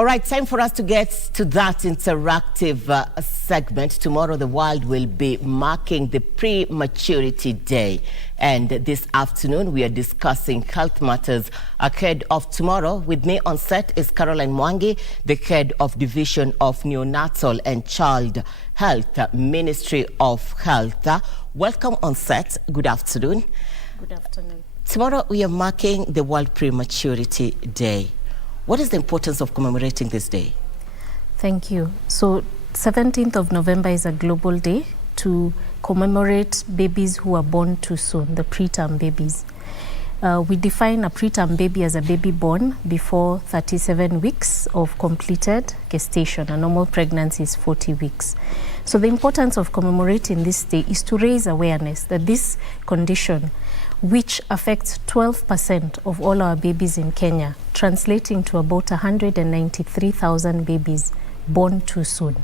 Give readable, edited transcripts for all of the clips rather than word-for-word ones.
All right, time for us to get to that interactive segment. Tomorrow, the world will be marking the Prematurity Day. And this afternoon, we are discussing health matters ahead of tomorrow. With me on set is Caroline Mwangi, the head of Division of Neonatal and Child Health, Ministry of Health. Welcome on set. Good afternoon. Good afternoon. Tomorrow, we are marking the World Prematurity Day. What is the importance of commemorating this day? Thank you. So 17th of November is a global day to commemorate babies who are born too soon, the preterm babies. We define a preterm baby as a baby born before 37 weeks of completed gestation. A normal pregnancy is 40 weeks. So the importance of commemorating this day is to raise awareness that this condition, which affects 12% of all our babies in Kenya, translating to about 193,000 babies born too soon.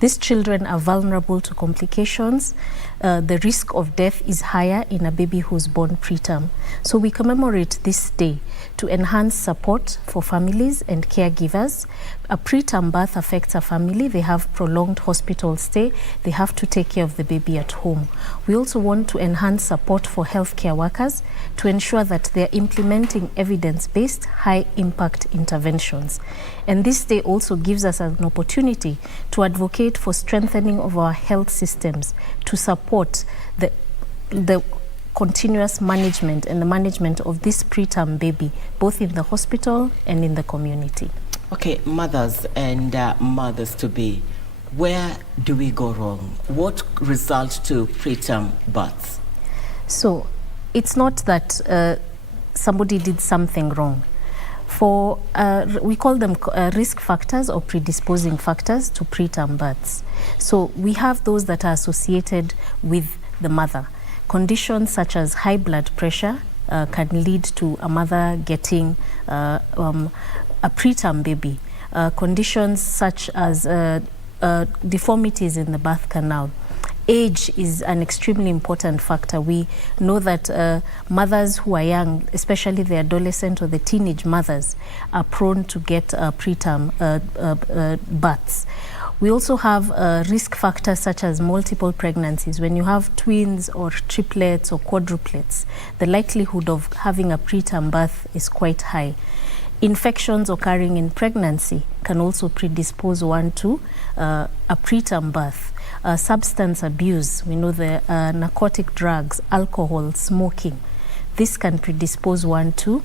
These children are vulnerable to complications. The risk of death is higher in a baby who's born preterm. So we commemorate this day to enhance support for families and caregivers. A preterm birth affects a family. They have prolonged hospital stay. They have to take care of the baby at home. We also want to enhance support for healthcare workers to ensure that they're implementing evidence-based, high-impact interventions. And this day also gives us an opportunity to advocate for strengthening of our health systems to support the continuous management and the management of this preterm baby, both in the hospital and in the community. Okay, mothers and mothers-to-be, where do we go wrong? What results to preterm births? So it's not that somebody did something wrong. We call them risk factors or predisposing factors to preterm births. So we have those that are associated with the mother. Conditions such as high blood pressure can lead to a mother getting a preterm baby. Conditions such as deformities in the birth canal. Age is an extremely important factor. We know that mothers who are young, especially the adolescent or the teenage mothers, are prone to get preterm births. We also have risk factors such as multiple pregnancies. When you have twins or triplets or quadruplets, the likelihood of having a preterm birth is quite high. Infections occurring in pregnancy can also predispose one to a preterm birth. Substance abuse, we know the narcotic drugs, alcohol, smoking. This can predispose one to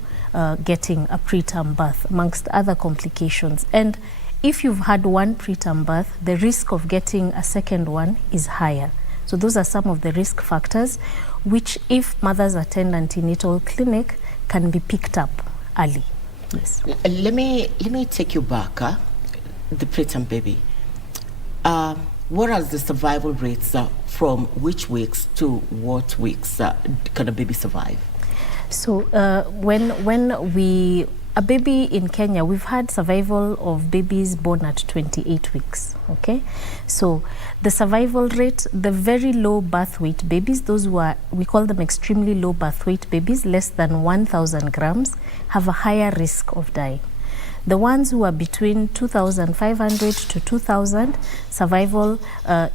getting a preterm birth, amongst other complications. And if you've had one preterm birth, the risk of getting a second one is higher. So those are some of the risk factors which, if mothers attend antenatal clinic, can be picked up early. Yes. Let me take you back, the preterm baby. What are the survival rates from which weeks to what weeks can a baby survive? So a baby in Kenya, we've had survival of babies born at 28 weeks, okay? So the survival rate, the very low birth weight babies, those who are, we call them extremely low birth weight babies, less than 1,000 grams, have a higher risk of dying. The ones who are between 2,500 to 2,000, survival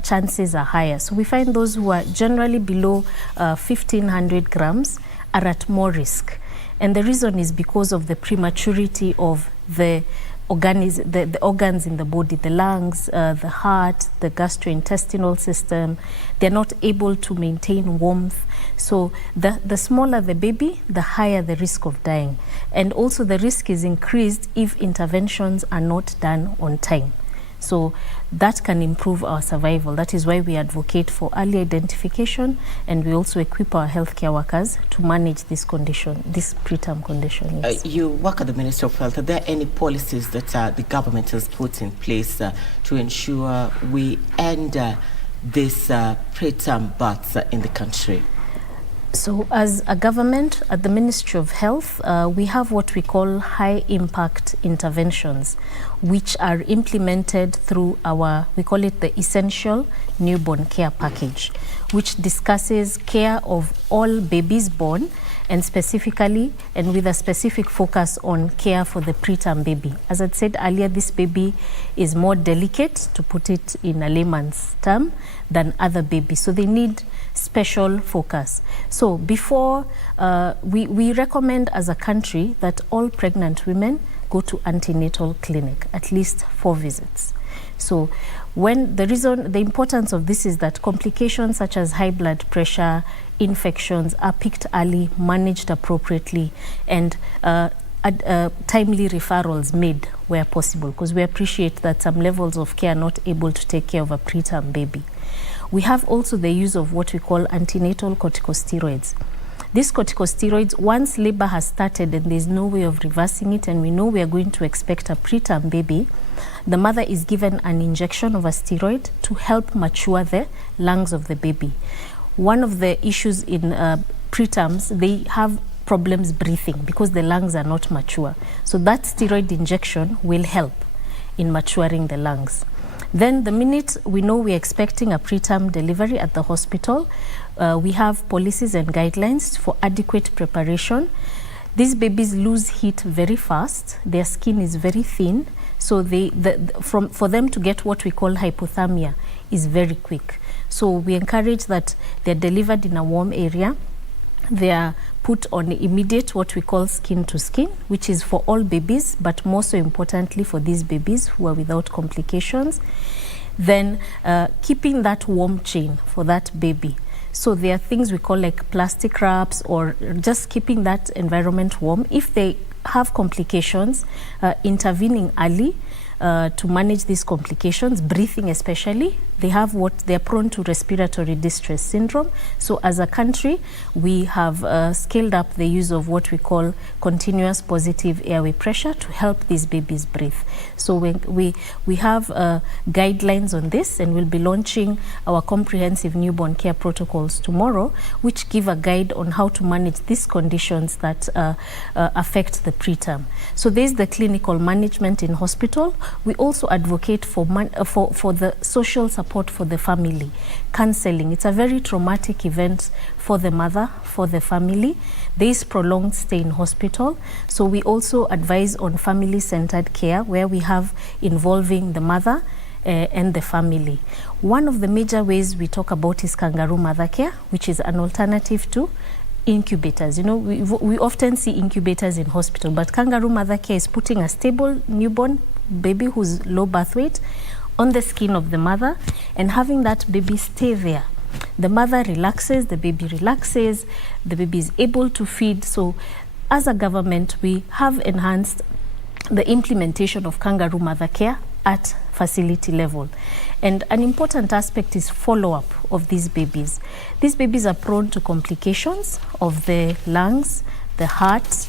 chances are higher. So we find those who are generally below 1,500 grams are at more risk. And the reason is because of the prematurity of the organs in the body, the lungs, the heart, the gastrointestinal system. They're not able to maintain warmth. So the smaller the baby, the higher the risk of dying. And also the risk is increased if interventions are not done on time. So that can improve our survival. That is why we advocate for early identification, and we also equip our healthcare workers to manage this condition, this preterm condition. Yes. You work at the Ministry of Health. Are there any policies that the government has put in place to ensure we end this preterm births in the country? So as a government, at the Ministry of Health, we have what we call high impact interventions, which are implemented through our, we call it the Essential Newborn Care Package, which discusses care of all babies born, and specifically and with a specific focus on care for the preterm baby. As I said earlier, this baby is more delicate, to put it in a layman's term, than other babies. So they need special focus. So before, we recommend as a country that all pregnant women go to antenatal clinic, at least 4 visits. So the importance of this is that complications such as high blood pressure, infections are picked early, managed appropriately, and timely referrals made where possible, because we appreciate that some levels of care are not able to take care of a preterm baby. We have also the use of what we call antenatal corticosteroids. These corticosteroids, once labor has started and there's no way of reversing it, and we know we are going to expect a preterm baby, the mother is given an injection of a steroid to help mature the lungs of the baby. One of the issues in preterms, they have problems breathing because the lungs are not mature. So that steroid injection will help in maturing the lungs. Then the minute we know we're expecting a preterm delivery at the hospital, we have policies and guidelines for adequate preparation. These babies lose heat very fast. Their skin is very thin. So for them to get what we call hypothermia is very quick. So we encourage that they're delivered in a warm area. They are put on immediate what we call skin to skin, which is for all babies, but more so importantly for these babies who are without complications. Then keeping that warm chain for that baby. So there are things we call like plastic wraps, or just keeping that environment warm. If they have complications, intervening early to manage these complications, breathing especially. They're prone to respiratory distress syndrome. So as a country, we have scaled up the use of what we call continuous positive airway pressure to help these babies breathe. So we have guidelines on this, and we'll be launching our comprehensive newborn care protocols tomorrow, which give a guide on how to manage these conditions that affect the preterm. So there's the clinical management in hospital. We also advocate for the social support for the family, counseling. It's a very traumatic event for the mother, for the family. There is prolonged stay in hospital. So we also advise on family-centered care, where we have involving the mother and the family. One of the major ways we talk about is kangaroo mother care, which is an alternative to incubators. You know, we often see incubators in hospital, but kangaroo mother care is putting a stable newborn baby who's low birth weight on the skin of the mother and having that baby stay there. The mother relaxes, the baby relaxes, the baby is able to feed. So as a government, we have enhanced the implementation of kangaroo mother care at facility level. And an important aspect is follow-up of these babies. These babies are prone to complications of the lungs, the heart,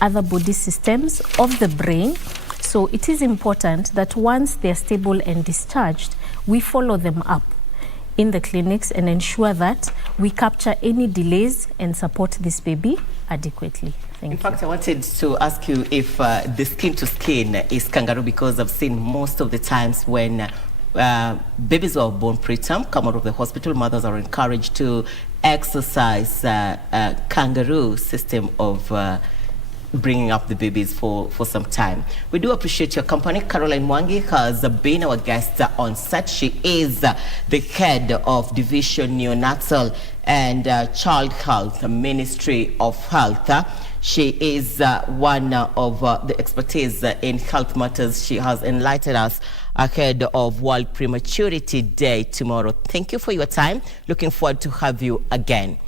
other body systems, of the brain. So it is important that once they're stable and discharged, we follow them up in the clinics and ensure that we capture any delays and support this baby adequately. Thank you. In fact, I wanted to ask you if the skin to skin is kangaroo, because I've seen most of the times when babies who are born preterm come out of the hospital, mothers are encouraged to exercise kangaroo system of bringing up the babies for some time. We do appreciate your company. Caroline Mwangi has been our guest on set. She is the head of Division Neonatal and Child Health, Ministry of Health. She is one of the expertise in health matters. She has enlightened us ahead of World Prematurity Day tomorrow. Thank you for your time. Looking forward to have you again.